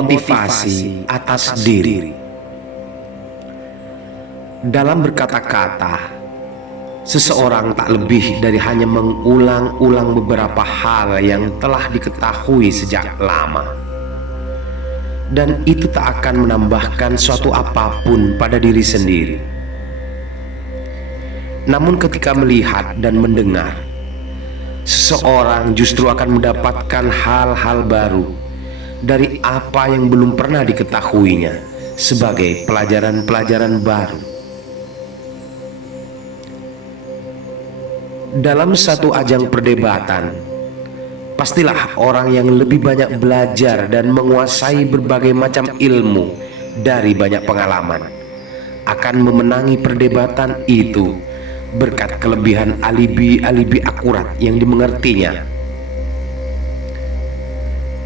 motivasi atas diri. Dalam berkata-kata, seseorang tak lebih dari hanya mengulang-ulang beberapa hal yang telah diketahui sejak lama, dan itu tak akan menambahkan suatu apapun pada diri sendiri. Namun ketika melihat dan mendengar, seseorang justru akan mendapatkan hal-hal baru dari apa yang belum pernah diketahuinya sebagai pelajaran-pelajaran baru. Dalam satu ajang perdebatan, pastilah orang yang lebih banyak belajar dan menguasai berbagai macam ilmu dari banyak pengalaman akan memenangi perdebatan itu berkat kelebihan alibi-alibi akurat yang dimengertinya.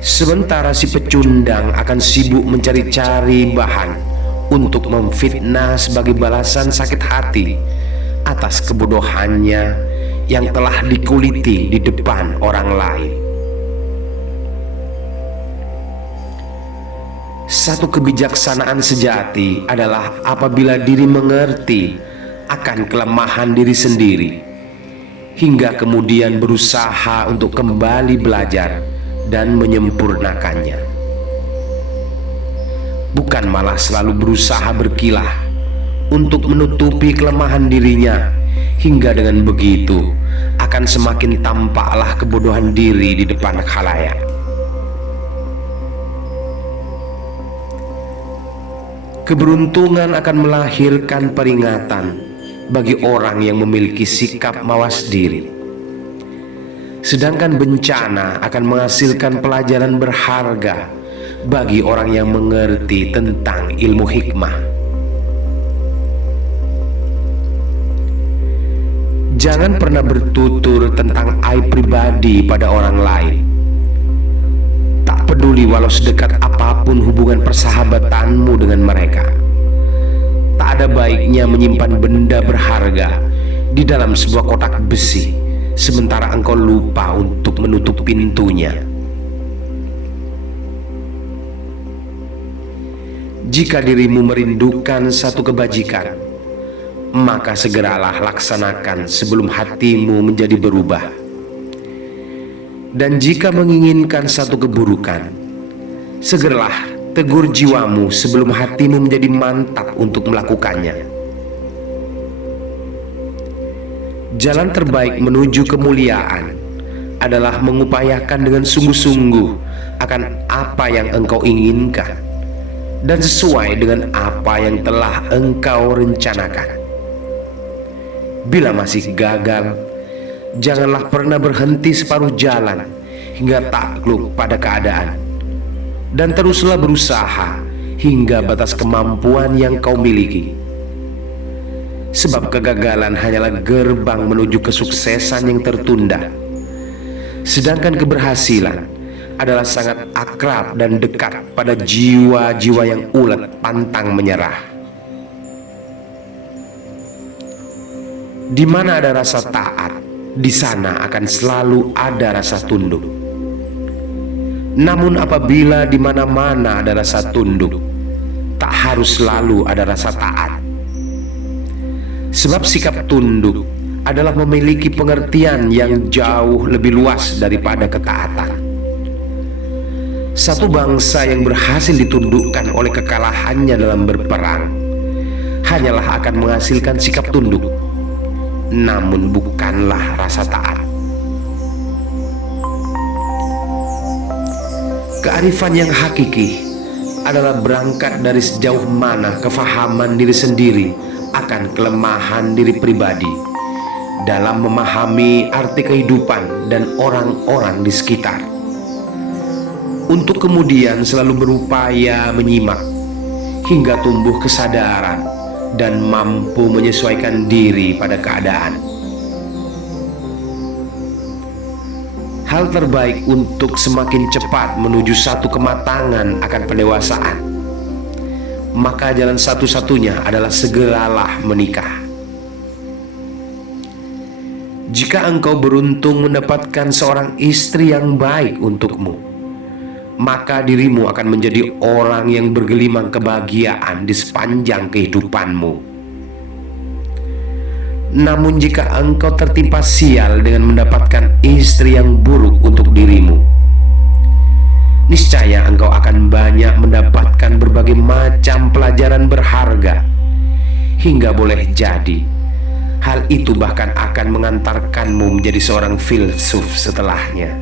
Sementara si pecundang akan sibuk mencari-cari bahan untuk memfitnah sebagai balasan sakit hati atas kebodohannya yang telah dikuliti di depan orang lain. Satu kebijaksanaan sejati adalah apabila diri mengerti akan kelemahan diri sendiri, hingga kemudian berusaha untuk kembali belajar dan menyempurnakannya. Bukan malah selalu berusaha berkilah untuk menutupi kelemahan dirinya, hingga dengan begitu akan semakin tampaklah kebodohan diri di depan khalayak. Keberuntungan akan melahirkan peringatan bagi orang yang memiliki sikap mawas diri, sedangkan bencana akan menghasilkan pelajaran berharga bagi orang yang mengerti tentang ilmu hikmah. Jangan pernah bertutur tentang aib pribadi pada orang lain. Tak peduli walau sedekat apapun hubungan persahabatanmu dengan mereka, tak ada baiknya menyimpan benda berharga di dalam sebuah kotak besi sementara engkau lupa untuk menutup pintunya. Jika dirimu merindukan satu kebajikan, maka segeralah laksanakan sebelum hatimu menjadi berubah. Dan jika menginginkan satu keburukan, segeralah tegur jiwamu sebelum hatimu menjadi mantap untuk melakukannya. Jalan terbaik menuju kemuliaan adalah mengupayakan dengan sungguh-sungguh akan apa yang engkau inginkan dan sesuai dengan apa yang telah engkau rencanakan. Bila masih gagal, janganlah pernah berhenti separuh jalan hingga takluk pada keadaan, dan teruslah berusaha hingga batas kemampuan yang kau miliki. Sebab kegagalan hanyalah gerbang menuju kesuksesan yang tertunda, sedangkan keberhasilan adalah sangat akrab dan dekat pada jiwa-jiwa yang ulet pantang menyerah. Di mana ada rasa taat, di sana akan selalu ada rasa tunduk. Namun apabila di mana-mana ada rasa tunduk, tak harus selalu ada rasa taat. Sebab sikap tunduk adalah memiliki pengertian yang jauh lebih luas daripada ketaatan. Satu bangsa yang berhasil ditundukkan oleh kekalahannya dalam berperang hanyalah akan menghasilkan sikap tunduk, namun bukanlah rasa taat. Kearifan yang hakiki adalah berangkat dari sejauh mana kefahaman diri sendiri akan kelemahan diri pribadi dalam memahami arti kehidupan dan orang-orang di sekitar, untuk kemudian selalu berupaya menyimak hingga tumbuh kesadaran dan mampu menyesuaikan diri pada keadaan. Hal terbaik untuk semakin cepat menuju satu kematangan akan pendewasaan, maka jalan satu-satunya adalah segeralah menikah. Jika engkau beruntung mendapatkan seorang istri yang baik untukmu, maka dirimu akan menjadi orang yang bergelimang kebahagiaan di sepanjang kehidupanmu. Namun jika engkau tertimpa sial dengan mendapatkan istri yang buruk untuk dirimu, niscaya engkau akan banyak mendapatkan berbagai macam pelajaran berharga, hingga boleh jadi hal itu bahkan akan mengantarkanmu menjadi seorang filsuf setelahnya.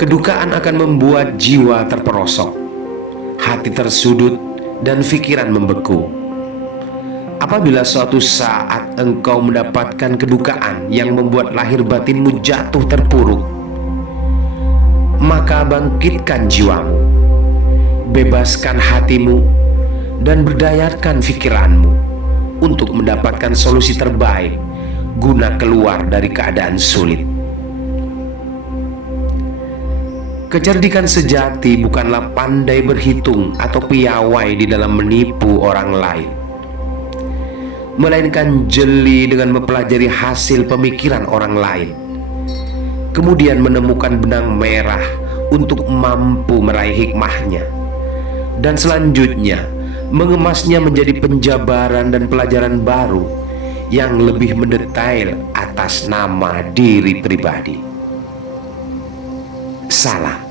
Kedukaan akan membuat jiwa terperosok, hati tersudut, dan pikiran membeku. Apabila suatu saat engkau mendapatkan kedukaan yang membuat lahir batinmu jatuh terpuruk, maka bangkitkan jiwamu, bebaskan hatimu, dan berdayakan pikiranmu untuk mendapatkan solusi terbaik guna keluar dari keadaan sulit. Kecerdikan sejati bukanlah pandai berhitung atau piawai di dalam menipu orang lain, melainkan jeli dengan mempelajari hasil pemikiran orang lain, kemudian menemukan benang merah untuk mampu meraih hikmahnya, dan selanjutnya mengemasnya menjadi penjabaran dan pelajaran baru yang lebih mendetail atas nama diri pribadi. Salam.